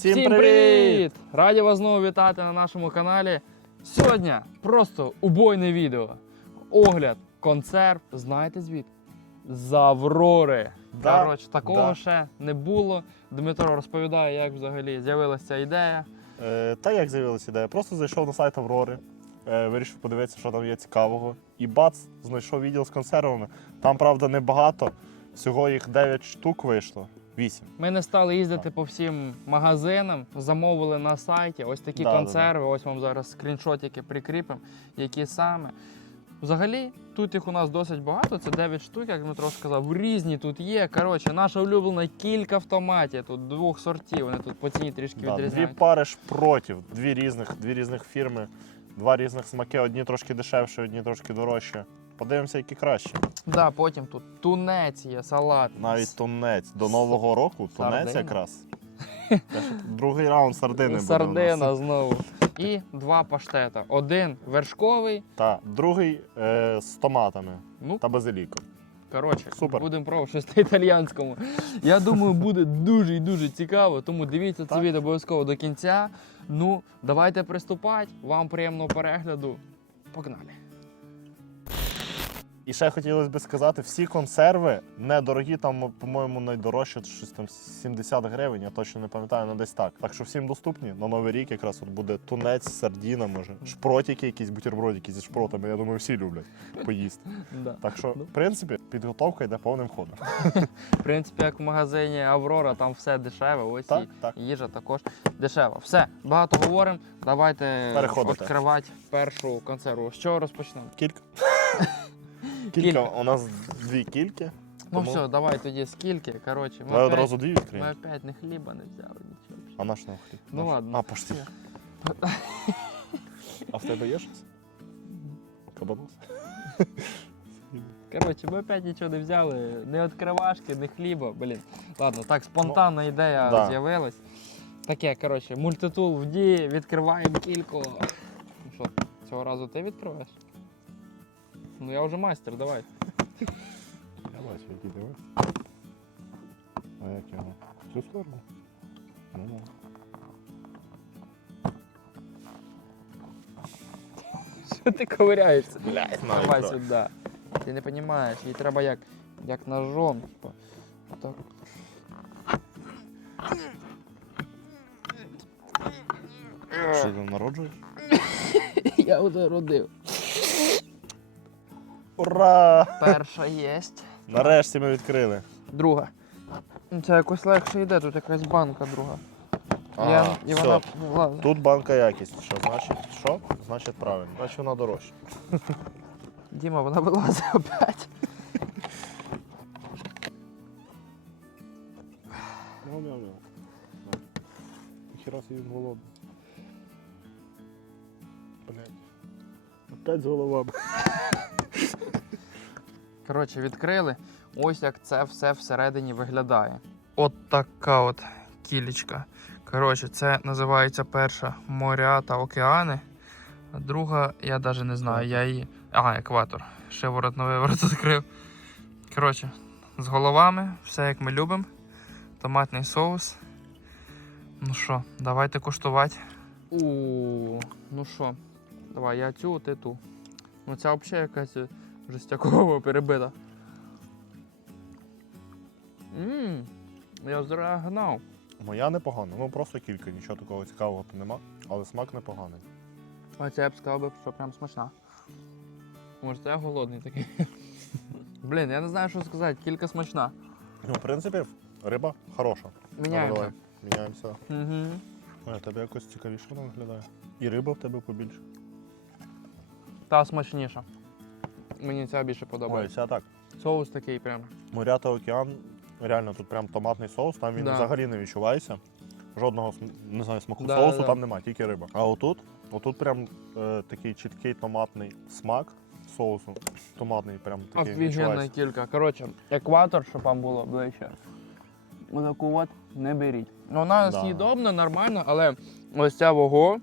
Всім, привіт! Раді вас знову вітати на нашому каналі. Сьогодні просто убойне відео. Огляд, концерт, знаєте звід? З Аврори. Да, Коротше, такого да. ще не було. Дмитро розповідає, як взагалі з'явилася ідея. Е, та як з'явилася ідея? Просто зайшов на сайт Аврори, е, вирішив подивитися, що там є цікавого. І бац, знайшов відділ з консервами. Там, правда, небагато. Всього їх 9 штук вийшло. 8. Ми не стали їздити по всім магазинам, замовили на сайті ось такі Да, да, да. консерви. Ось вам зараз скріншотики прикріпимо, які саме. Взагалі, тут їх у нас досить багато, це 9 штук, як Дмитро сказав. Різні тут є. Коротше, наша улюблена кілька автоматів, тут двох сортів, вони тут по ціні трішки Да, дві пари шпротів, дві різних, дві різних фірми, два різних смаки, одні трошки дешевші, одні трошки дорожчі. Подивимося, які краще. Да, потім тут тунець є, салат. Навіть тунець. До Нового року тунець Сардина. якраз. Другий раунд сардини буде. у Сардина нас. знову. І два паштета. Один вершковий. Та, другий е, з томатами Ну, та базиліком. Коротше, Супер. будемо пробувати щось на італіянському. Я думаю, буде дуже і дуже цікаво, тому дивіться це Так. відео обов'язково до кінця. Ну, давайте приступати. Вам приємного перегляду. Погнали! І ще хотілося б сказати, всі консерви недорогі, там, по-моєму, найдорожче щось там 70 гривень, я точно не пам'ятаю, ну десь так. Так що всім доступні. На Новий рік якраз от буде тунець, сардіна, може, шпротики, якісь бутербродики зі шпротами. Я думаю, всі люблять поїсти. Так що, в принципі, підготовка йде повним ходом. В принципі, як в магазині Аврора, там все дешеве. Ось Так, і так. їжа також дешева. Все, багато говоримо. Давайте відкривати першу консерву. З чого розпочнемо? Кілька. Кілька. Кілька. У нас дві кільки. Ну Тому- все, давай тоді скільки. Коротше, ми Давай опять, одразу дві ми відкриємо. опять не хліба не взяли, нічого. А наш нам хліб? Ну Наш. ладно. А, пошти. Все. А в тебе є щось? Кабанос? Коротше, ми опять нічого не взяли, не відкривашки, не хліба. Блін. Ладно, так спонтанна ідея Ну, да. з'явилась. Таке, коротше, мультитул в дії, відкриваємо кілько. Ну що, цього разу ти відкриваєш? Ну я вже майстер, давай. Я бачу, який диви. А як його? В цю сторону? Ну, ну. Що ти ковиряєшся? Блядь, Давай сюди. Ти не розумієш, їй треба як, як ножом. Типа. Так. Що ти народжуєш? Я вже родив. Ура! Перша єсть. Нарешті ми відкрили. Друга. Ну, Це якось легше йде, тут якась банка друга. Ага, Я, і все. вона. Тут банка якість. Що значить? Що? Значить правильно. Значить вона дорожча. Діма, вона вилазить опять. Мяу-мяу-мяу. Він голодний. Блядь. Опять з головами. Коротше, відкрили. Ось як це все всередині виглядає. От така от кілечка. Коротше, це називається перша моря та океани. А друга, я навіть не знаю, я її. Ага, екватор. Шиворот на виворот відкрив. Коротше, з головами, все як ми любимо. Томатний соус. Ну що, давайте куштувати. У, ну що, давай, я цю, ти ту. Ну ця взагалі якась жестякова перебита. Ммм, я зря гнав. Моя непогана, ну просто кілька, нічого такого цікавого то нема, але смак непоганий. А це я б сказав, би, що прям смачна. Може, це я голодний такий. Блін, я не знаю, що сказати, кілька смачна. Ну, в принципі, риба хороша. Міняємося. Давай, Міняємося. Угу. Ой, у тебе якось цікавіше вона виглядає. І риба в тебе побільше. Та смачніша. Мені ця більше Ой, подобається. ця так. Соус такий прям. Моря та океан, реально тут прям томатний соус, там він Да. взагалі не відчувається. Жодного см- не знаю, смаку Да, соусу да. там немає, тільки риба. А отут, отут прям е, такий чіткий томатний смак соусу. Томатний прям такий Офігенна відчувається. кілька. Коротше, екватор, щоб вам було ближче. Отаку от не беріть. Ну, Вона Да. з'їдобна, нормально, але ось ця вого,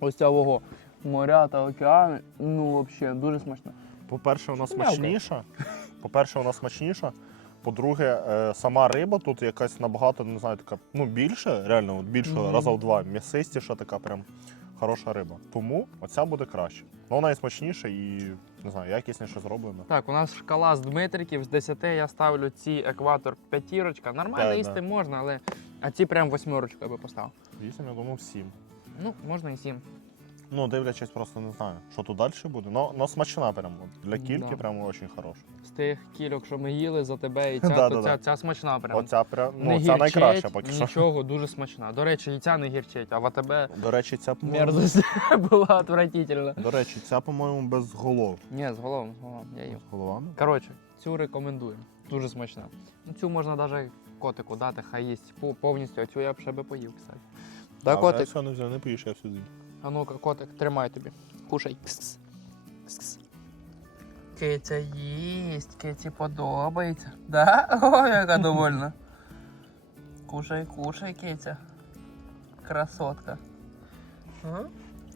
ось ця вого, моря та океани, ну взагалі дуже смачно. По-перше, вона смачніша. По-перше, вона смачніша. По-друге, е, сама риба тут якась набагато, не знаю, така, ну більше, реально, більше Мгм. раза в два. М'ясистіша така прям хороша риба. Тому оця буде краще. Ну, вона і смачніша і не знаю, якісніше зроблена. Так, у нас шкала з Дмитриків, з 10 я ставлю ці екватор п'ятірочка. Нормально П'ять, їсти да. можна, але. А ці прям восьмерочку я би поставив. Вісім, я думаю, сім. Ну, можна і сім. Ну, дивлячись, просто не знаю, що тут далі буде. Ну, ну смачна прям. от. Для кільки Да. прям дуже хороша. З тих кільок, що ми їли за тебе, і ця, Да, то да, ця, да. ця смачна прям. Оця прям, не ну, ця гірчить, найкраща поки що. Нічого, дуже смачна. До речі, і ця не гірчить, а в АТБ До речі, ця, по-моєму, мерзость була отвратительна. до речі, ця, по-моєму, без голов. Ні, з головом, з головом, я їв. З головами? Коротше, цю рекомендую. Дуже смачна. Ну, цю можна навіть котику дати, хай їсть Пу- повністю, а цю я б ще би поїв, кстати. Да, А, котик? Я все не взяв, не поїш, я все з'їм. А ну-ка, котик, тримай тобі. Кушай. Кс-кс. Кс-кс. Киця їсть, киці подобається. Да? О, яка довольна. Кушай, кушай, киця. Красотка. Ага.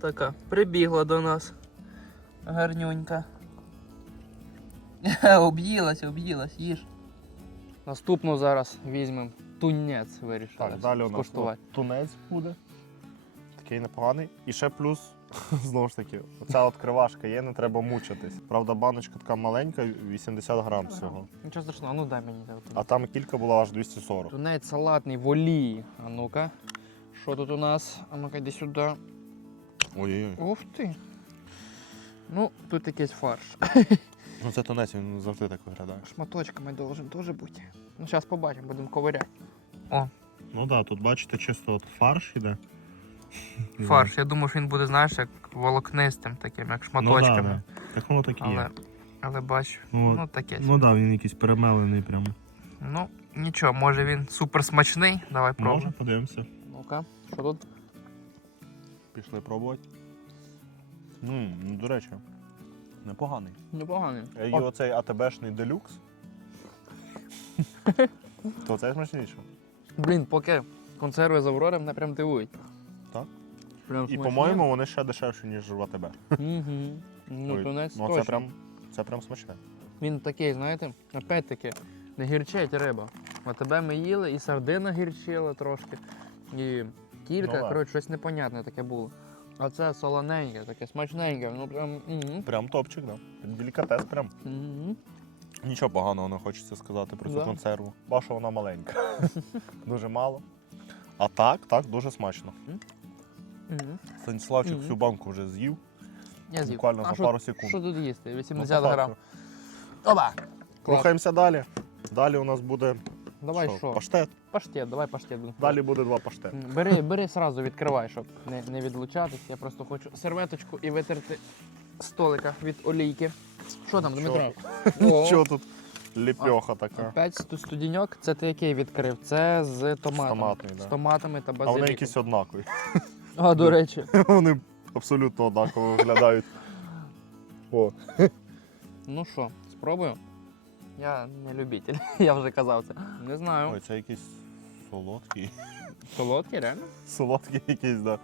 Така, прибігла до нас. Гарнюнька. об'їлась, об'їлась, їж. Наступну зараз візьмемо. Тунець вирішили Так, далі у нас скуштувати. тунець буде. Такий непоганий. І ще плюс, знову ж таки, оця от кривашка є, не треба мучитись. Правда, баночка така маленька, 80 грам всього. Нічого страшного, ну дай мені. А там кілька була аж 240. Тунець салатний в олії. А ну-ка. Що тут у нас? А ну-ка, йди сюди. Ой-ой-ой. Ух ти. Ну, тут якийсь фарш. Ну це тунець, він завжди так виглядає. Шматочками должен теж бути. Ну, зараз побачимо, будемо ковиряти. Ну так, да, тут бачите, чисто от фарш іде. Фарш, я думав, він буде, знаєш, як волокнистим, таким, як шматочками. Ну, да, да. Так воно так і але, є. але бач, Ну, ну таке. Ну так, да, він якийсь перемелений прямо. Ну, нічого, може він супер смачний. Давай Може, пробуємо. подивимося. Ну-ка, що тут? Пішли пробувати. Ммм, ну до речі, непоганий. Непоганий. Я їв оцей АТБшний делюкс. То це смачніше. Блін, поки консерви з Аврори мене прям дивують. Прям І, смачні. по-моєму, вони ще дешевші, ніж в АТБ. Угу. Ну, Ой, тунець ну, точно. це прям, це прям смачне. Він такий, знаєте, опять-таки, не гірчить риба. А тебе ми їли, і сардина гірчила трошки, і кілька, Ну, да. коротше, щось непонятне таке було. А це солоненьке, таке смачненьке, ну прям. м Прям топчик, да. Делікатес прям. М. Нічого поганого не хочеться сказати про цю Да. консерву. Баша вона маленька. дуже мало. А так, так, дуже смачно. М. Станіславчик всю банку вже з'їв. Я з'їв. Буквально за пару секунд. Що тут їсти? Ну, 80 по грам. Оба! Рухаємося далі. Далі у нас буде Давай що, що? паштет. Паштет, давай паштет. Далі буде два паштети. Бери, бери сразу, відкривай, щоб не, не відлучатись. Я просто хочу серветочку і витерти столика від олійки. Що там? Дмитро? Що тут? Ліпьоха така. Опять сту- студіньок, це ти який відкрив? Це з томатами. томатний, да. З томатами та А вони якісь однакові. А, до речі. Вони абсолютно однаково виглядають. О, Ну що, спробую? Я не любитель, я вже казав це. Не знаю. ой, це якийсь солодкий. Солодкий, реально? Солодкий якийсь, да.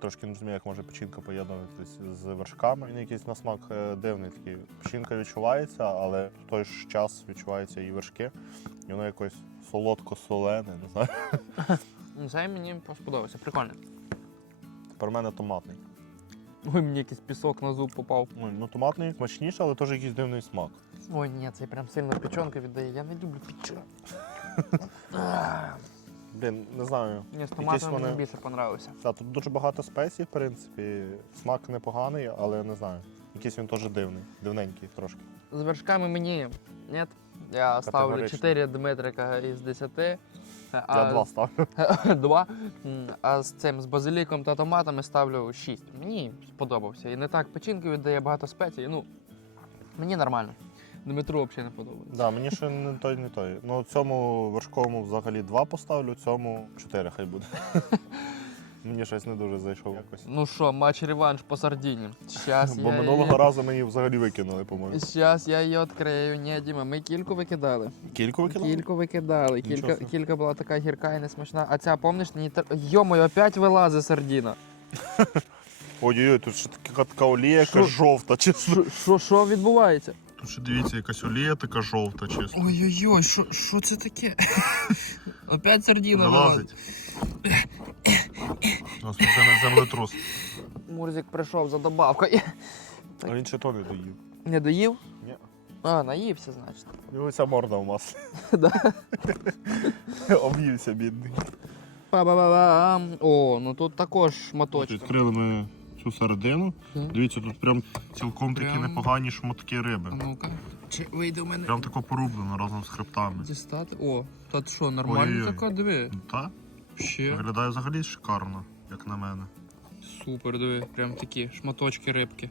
Трошки не розумію, як може печінка поєднуватись з вершками. Він якийсь на смак е, дивний такий. Печінка відчувається, але в той ж час відчуваються і вершки. І воно якось солодко-солене, не знаю. Ну, Це мені сподобався, прикольно. В мене томатний. Ой, мені якийсь пісок на зуб попав. Ой, ну томатний смачніше, але теж якийсь дивний смак. Ой, ні, це прям сильно печонка віддає. Я не люблю печонку. Блін, не знаю. Ні, з томатами вони- мені більше понравився. Та, тут дуже багато спецій, в принципі. Смак непоганий, але не знаю. Якийсь він теж дивний, дивненький трошки. З вершками мені ні. Я ставлю 4 Дмитрика із 10. А Я два ставлю. Два. А з цим з базиліком та томатами ставлю шість. Мені сподобався. І не так печінки віддає багато спецій. Ну, мені нормально. Дмитру взагалі не подобається. Да, мені ще не той, не той. Ну, цьому вершковому взагалі два поставлю, цьому чотири хай буде. Мені щось не дуже зайшов якось. Ну що, матч реванш по сардині. Щас Бо я минулого її... разу мені взагалі викинули, по-моєму. Щас я її відкрию. Ні, Діма, ми кільку викидали. Кільку викинули? Кільку викидали. Кілька, кілька була така гірка і несмачна. А ця, помниш, не тр... Йомою, опять вилазить сардіна. Ой-ой-ой, тут ще така, олія, яка жовта, чесно. Що відбувається? Тут ще дивіться, якась олія така жовта, чисто. Ой-ой-ой, що, що це таке? Опять сардіна Вилазить. У нас тут землетрус. Мурзик прийшов за добавкою. А він ще то не доїв. Не доїв? Ні. А, наївся, значить. Ця морда в маслі. Да. Об'ївся, бідний. Па-ба-ба-бам. О, ну тут також шматочок. Відкрили ми цю середину. Мгм. Дивіться, тут прям цілком такі непогані шматки риби. А ну-ка. Чи вийде в мене Прям тако порублено разом з хребтами. дістати? О, та що, нормально така, диви. Та? Ще. Виглядає взагалі шикарно, як на мене. Супер, диви. Прям такі шматочки рибки.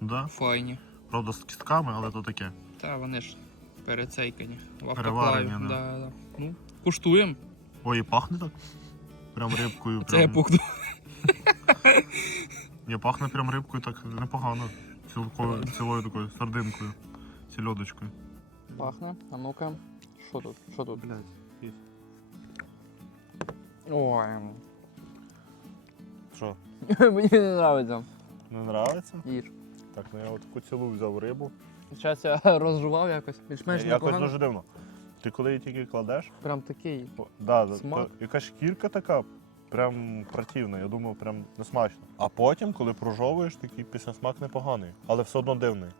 Да? Файні. Правда, з кістками, але то таке. Та вони ж перецейкані. В Переварені, автоклаві. да. Да, да. Ну, куштуємо. Ой, і пахне так. Прям рибкою. Прям... Це я пухну. Ні, пахне прям рибкою так непогано. Цілкою, цілою такою сардинкою. Сільодочкою. Пахне. А ну-ка. Що тут? Що тут? Блять. Ой. Що, Мені не подобається. не нравиться? Їж. Так, ну я от таку цілу взяв рибу. Зараз я розжував якось. Більш-менш Якось непогано. дуже дивно. Ти коли її тільки кладеш, Прям такий. о, да, да, Смак. то якась шкірка така, прям противна, я думав, прям несмачно. А потім, коли прожовуєш, такий післясмак непоганий, але все одно дивний.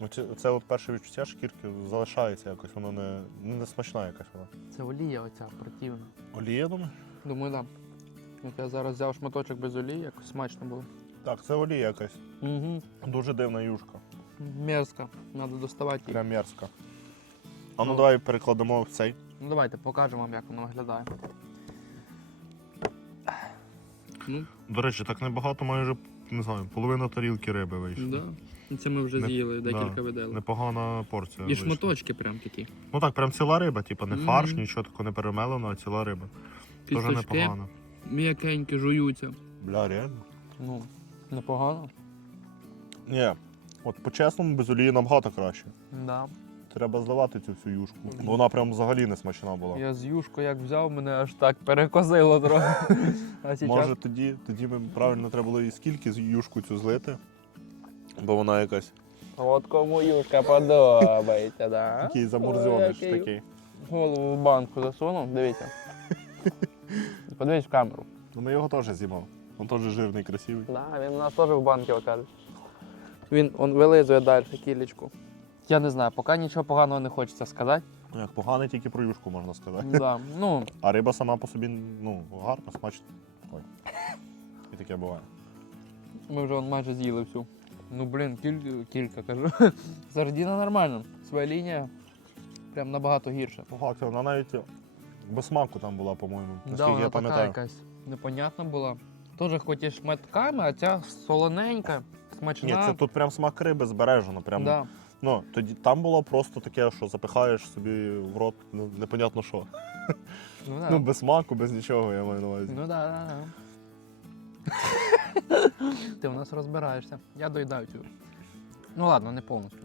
Оце, це от перше відчуття шкірки залишається якось, воно не, не смачна якась вона. Це олія оця противна. Олія, думаєш? Думаю, так. Да. От я зараз взяв шматочок без олії, якось смачно було. Так, це олія якась. Угу. Дуже дивна юшка. Мерзко. Треба доставати її. Прям мерзка. А ну Ну. давай перекладемо в цей. Ну давайте покажемо вам, як воно виглядає. Ну, До речі, так небагато, майже не знаю, половина тарілки риби вийшла. да. Ну, Це ми вже Не- з'їли декілька да. виделок. Непогана порція. І вийшла. шматочки прям такі. Ну так, прям ціла риба, типу не Мгм. фарш, нічого такого не перемелено, а ціла риба. Дуже непогано. м'якенькі жуються. Бля, реально? Ну, непогано. Ні, от по-чесному без олії набагато краще. Да. Треба зливати цю всю юшку. Бо вона прям взагалі не смачна була. Я з юшку як взяв, мене аж так перекосило трохи. А Може тоді, тоді ми правильно треба було і скільки з юшку цю злити. Бо вона якась От кому юшка подобається, да? такий Ой, замурзьониш який такий. Голову в банку засунув, дивіться. Подивись в камеру. Ну ми його теж з'їмав. Він теж жирний, красивий. Да, він у нас теж в банки окаже. Він он вилизує далі кілечку. Я не знаю, поки нічого поганого не хочеться сказати. Як погане тільки про юшку можна сказати. Да. Ну, А риба сама по собі ну, гарна, смачна. Ой. І таке буває. ми вже он майже з'їли всю. Ну блін, кіль... кілька кажу. Сардіна нормально. Своя лінія прям набагато гірше. По факту, вона навіть без смаку там була, по-моєму. Да, Наскільки вона я така пам'ятаю. якась непонятна була. Теж хоч і шматками, а ця солоненька, смачна. Ні, це тут прям смак риби збережено. Прям, да. Ну, тоді, там було просто таке, що запихаєш собі в рот ну, непонятно що. Ну, да. Ну, без смаку, без нічого, я маю на увазі. Ну да, да, да. Ти у нас розбираєшся. Я доїдаю цю. Ну ладно, не повністю.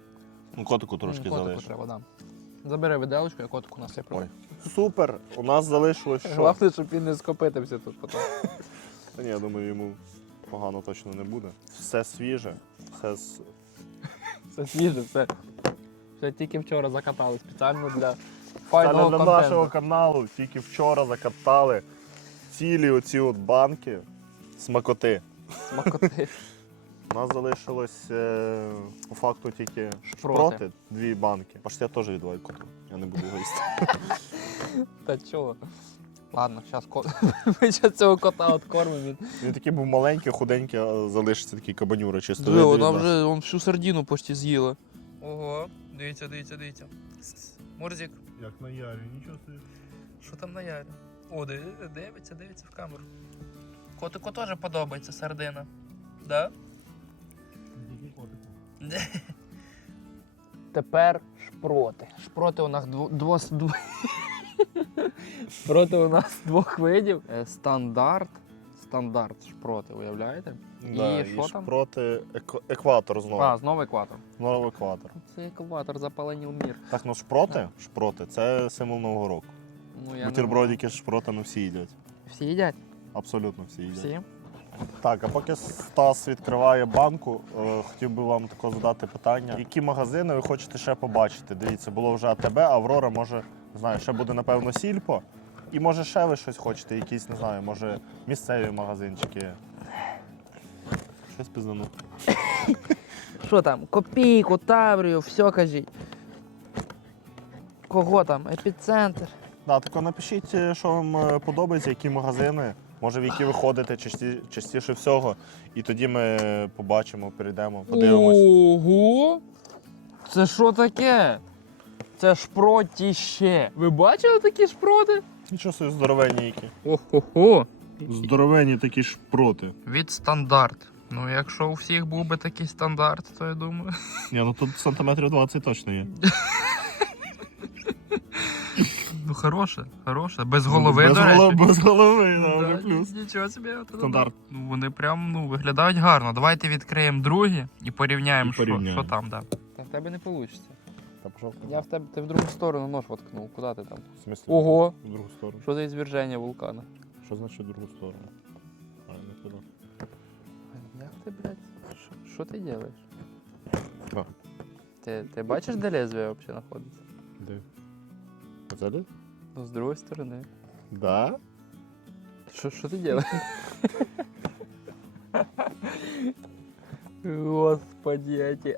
Ну, котику трошки Ну, котику залиш. треба, да. Забери виделочку, я котику насиплю. Ой. Супер! У нас залишилось що? Головне, щоб він не скопитився тут потім. Та ні, я думаю, йому погано точно не буде. Все свіже, все з Все свіже, все. Все тільки вчора закатали спеціально для файного для нашого каналу тільки вчора закатали цілі оці от банки смакоти. Смакоти. У нас залишилось е, по факту тільки Шпроти. шпроти, дві банки. Паштет теж відвай коту. Я не буду його їсти. Та чого? Ладно, зараз кот. Ми зараз цього кота откормимо. Він... Він такий був маленький, худенький, а залишиться такий кабанюра чисто. Диви, вона вже он всю сардину почти з'їла. Ого, дивіться, дивіться, дивіться. Мурзик, Як на ярі, нічого собі. що там на ярі? О, диви- дивиться, дивиться в камеру. Котику теж подобається сардина. Да? Тепер шпроти. Шпроти у нас дво, дво, дво... Шпроти у нас двох видів. Е, Стандарт. Стандарт шпроти, уявляєте? Да, і що там? шпроти еква- екватор знову. А, знову екватор. Знову екватор. Це екватор, запаленів мір. Так, ну шпроти, шпроти це символ Нового року. Ну, я не Бутербродики з шпротами всі їдять. Всі їдять? Абсолютно всі їдять. Всі? Так, а поки Стас відкриває банку, е, хотів би вам тако задати питання. Які магазини ви хочете ще побачити? Дивіться, було вже АТБ, Аврора, може, не знаю, ще буде, напевно, Сільпо. І може ще ви щось хочете, якісь, не знаю, може, місцеві магазинчики. Щось пізнану. Що там? Копійку, Таврію, все кажіть. Кого там? Епіцентр. Да, тако напишіть, е, що вам е, подобається, які магазини, може, в які ви ходите часті, частіше всього. І тоді ми побачимо, перейдемо, подивимось. Ого! Це що таке? Це шпротіще. Ви бачили такі шпроти? Нічого собі здоровенні які. Ого-го. Здоровенні такі шпроти. Від стандарт. Ну, якщо у всіх був би такий стандарт, то я думаю. Ні, ну тут сантиметрів 20 точно є. Ну, хороше, хороше. Без голови, без до речі. голов- без голови, да, Да, вже плюс. Нічого собі. Стандарт. Ну, вони прям ну, виглядають гарно. Давайте відкриємо другі і порівняємо, І що, що там. Да. Та в тебе не вийде. Та пішов. Я в тебе ти в другу сторону нож воткнув. Куди ти там? В смислі? Ого! В другу сторону. Що за ізверження вулкана? Що значить в другу сторону? А, не туди. Як ти, блядь? Що- Що ти робиш? Що? Ти, ти бачиш, де лезвие взагалі знаходиться? Де? Оце Ну, з другої сторони. Да? Що, що ти робиш? Господи, эти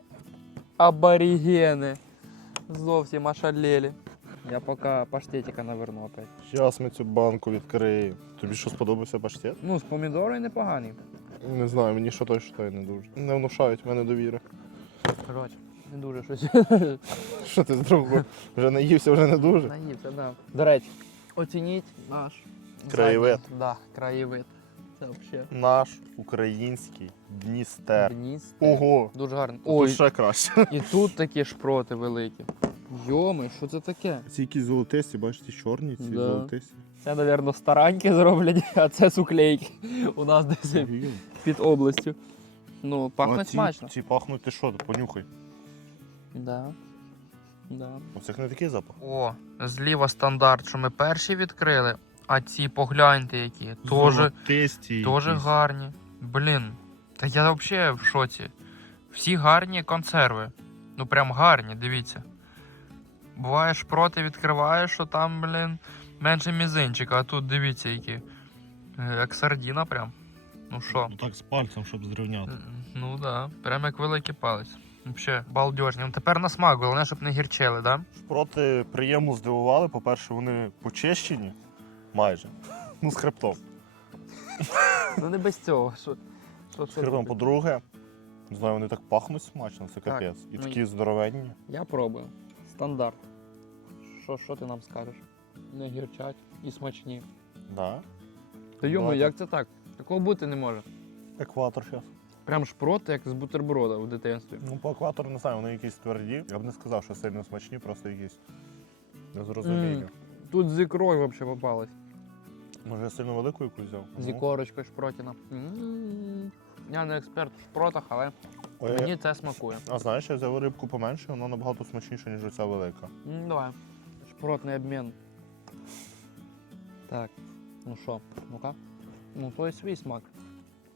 аборигени. Зовсім ошалели. Я поки паштетика наверну опять. Зараз ми цю банку відкриємо. Тобі що сподобався паштет? Ну, з помідорою непоганий. Не знаю, мені що той, що той не дуже. Не внушають в мене довіри. Коротше, не дуже щось. Що ти з другого? Вже наївся, вже не дуже. Наївся, да. До речі, оцініть наш Краєвид. задній- Да, краєвид. Це взагалі. Наш український Дністер. Дністер. Ого! Дуже гарно. Ой, ще краще. і тут такі шпроти великі. Йоми, що це таке? Ці якісь золотисті, бачите, чорні, ці Да. золотисті. Це, мабуть, стараньки зроблять, а це суклейки. У нас десь під областю. Ну, пахне А ці- смачно. Ці пахнуть, ти що, понюхай. Да. Да. У цих не такий запах. О, зліва стандарт, що ми перші відкрили, а ці погляньте які. Тоже, Золотисті. якісь. гарні. Блін. Та я взагалі в шоці. Всі гарні консерви. Ну прям гарні, дивіться. Буває шпроти відкриваєш, що там, блін, менше мізинчика, а тут дивіться які. Е, Як сардіна прям. Ну що? Ну так з пальцем, щоб зрівняти. Ну да, прям як великий палець. Вообще, балдежні. Ну тепер на смак, головне, щоб не гірчили, да? Шпроти приємно здивували. По-перше, вони почищені майже. Ну, з хребтом. Ну не без цього. Що, З хребтом, по-друге, не знаю, вони так пахнуть смачно, це Так, капець. І ну, такі здоровенні. Я пробую. Стандарт. Що, що ти нам скажеш? Не гірчать і смачні. Да. Та йому, як це так? Такого бути не може. Екватор зараз. Прям шпроти, як з бутерброда в дитинстві. Ну, по екватору не знаю, вони якісь тверді. Я б не сказав, що сильно смачні, просто якісь незрозумілі. М. Тут з ікрою взагалі попалась. Може, я сильно велику якусь взяв? З ікорочкою шпротіна. М. Я не експерт в шпротах, але Ой, мені це смакує. А знаєш, я взяв рибку поменше, вона набагато смачніша, ніж оця велика. М, Давай. Шпротний обмін. Так, ну що, ну-ка? Ну, той свій смак.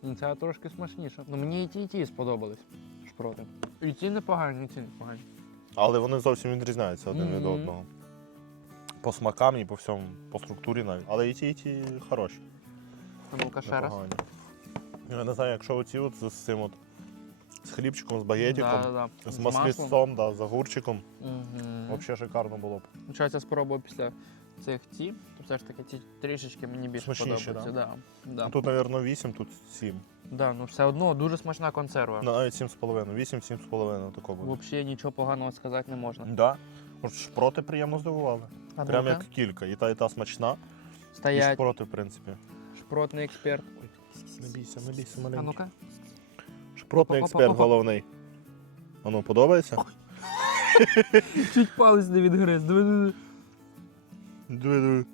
Ну, Це трошки смачніше. Ну мені і ті, і ті сподобались шпроти. І ці непогані, і ці непогані. Але вони зовсім відрізняються один від Мгм. одного. По смакам і по всьому, по структурі навіть. Але і ті, і ті хороші. А ну-ка ще раз. непогані. Я не знаю, якщо оці от з цим от з хлібчиком, з багетиком, Да, да, да. з маслом. маслицом, да, з огурчиком, Мгм. взагалі шикарно було б. Зараз я спробую після цих ці, то все ж таки ці трішечки мені більше Смачніші, подобаються. Да? Да. Ну, Тут, мабуть, 8, тут 7. Да, ну все одно дуже смачна консерва. Навіть 7,5. 8-7,5 такого буде. Взагалі нічого поганого сказати не можна. Да. От шпроти приємно здивували. А Прям ну-ка. як кілька. І та, і та смачна. І Стоять, шпроти, в принципі. шпротний експерт. Не бійся, не бійся, А маленький. ну-ка. Шпротний Опа, експерт опа, головний. А ну, подобається? Чуть палець не відгриз. Диви, диви, диви. Диви, диви.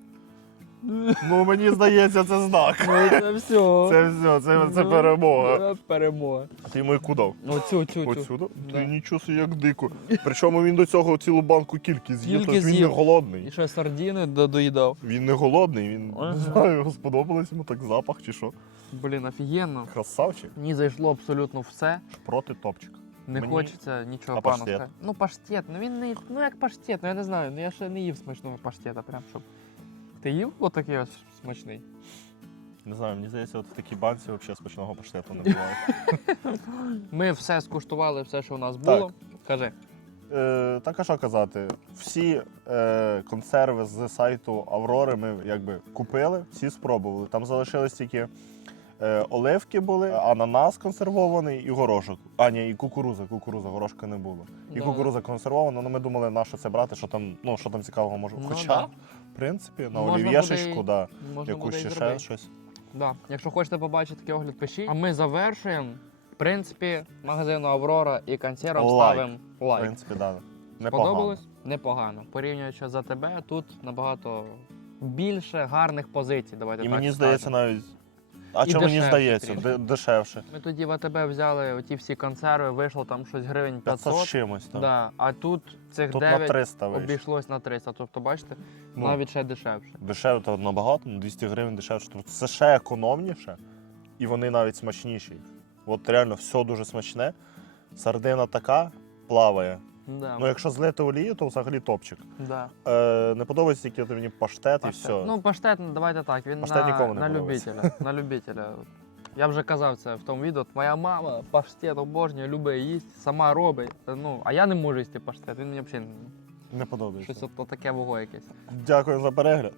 Ну мені здається, це знак. Ну це все. Це все, це, це Ну, перемога. Перемога. А ти йому яку дав? Оцю, цю, цю. Отсюди? Да. Ти нічого собі як дико. Причому він до цього цілу банку кільки з'їв, тобто він не з'їв. голодний. І ще сардіни до- доїдав. Він не голодний, він Ага. не знаю, його сподобалось йому так запах чи що. Блін, офігенно. Красавчик. Мені зайшло абсолютно все. Проти топчик. Не Мені- хочеться нічого А паштет? Ну, паштет, ну він не. Ну як паштет, ну я не знаю. Ну я ще не їв смачного паштета, прям щоб. Ти їв отакий ось смачний? Не знаю, мені здається, от в такій банці взагалі смачного паштету не буває. Ми все скуштували, все, що у нас було. Кажи. Е, так а що казати? Всі е, консерви з сайту Аврори ми якби купили, всі спробували. Там залишились тільки оливки були, ананас консервований і горошок. А, ні, і кукуруза, кукуруза, горошка не було. І Ну, кукуруза консервована, але ми думали, на що це брати, що там, ну, що там цікавого може. Ну, Хоча, да. в принципі, на Можна олів'єшечку, да, Можна якусь буде ще зробити. щось. Да. Якщо хочете побачити такий огляд, пишіть. А ми завершуємо. В принципі, магазину Аврора і консервам Лайк. ставимо В лайк. принципі, да. Непогано. Сподобалось? Непогано. Порівнюючи за тебе, тут набагато більше гарних позицій. Давайте І так мені здається, скажемо. навіть. А І що мені дешевше здається? трішки. Де- Дешевше. Ми тоді в АТБ взяли оті всі консерви, вийшло там щось гривень 500 500. з чимось там. Да. А тут цих Тут на 9 300 вийшло. обійшлось на 300. Тобто, бачите, Ну. навіть ще дешевше. Дешеве то набагато, ну 200 гривень дешевше. Тобто це ще економніше, і вони навіть смачніші. От реально все дуже смачне. Сардина така плаває. Да. Ну, якщо злити олію, то взагалі топчик. да. Е, не подобається тільки мені паштет, і все. Ну, паштет, ну, давайте так, він Паштет на, нікому не на любителя. на любителя. Я вже казав це в тому відео. Моя мама паштет обожнює, любить їсти, сама робить. Ну, а я не можу їсти паштет. Він мені взагалі не подобається. щось от, таке вого якесь. Дякую за перегляд.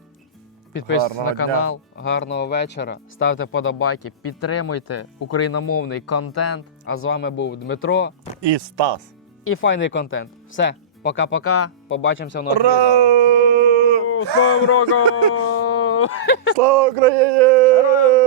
Підписуйтесь на дня. канал, гарного вечора, ставте подобайки, підтримуйте україномовний контент. А з вами був Дмитро І Стас. І файний контент. Все, пока-пока. Побачимося в нових відео. Ура! З Новим роком! Слава Україні!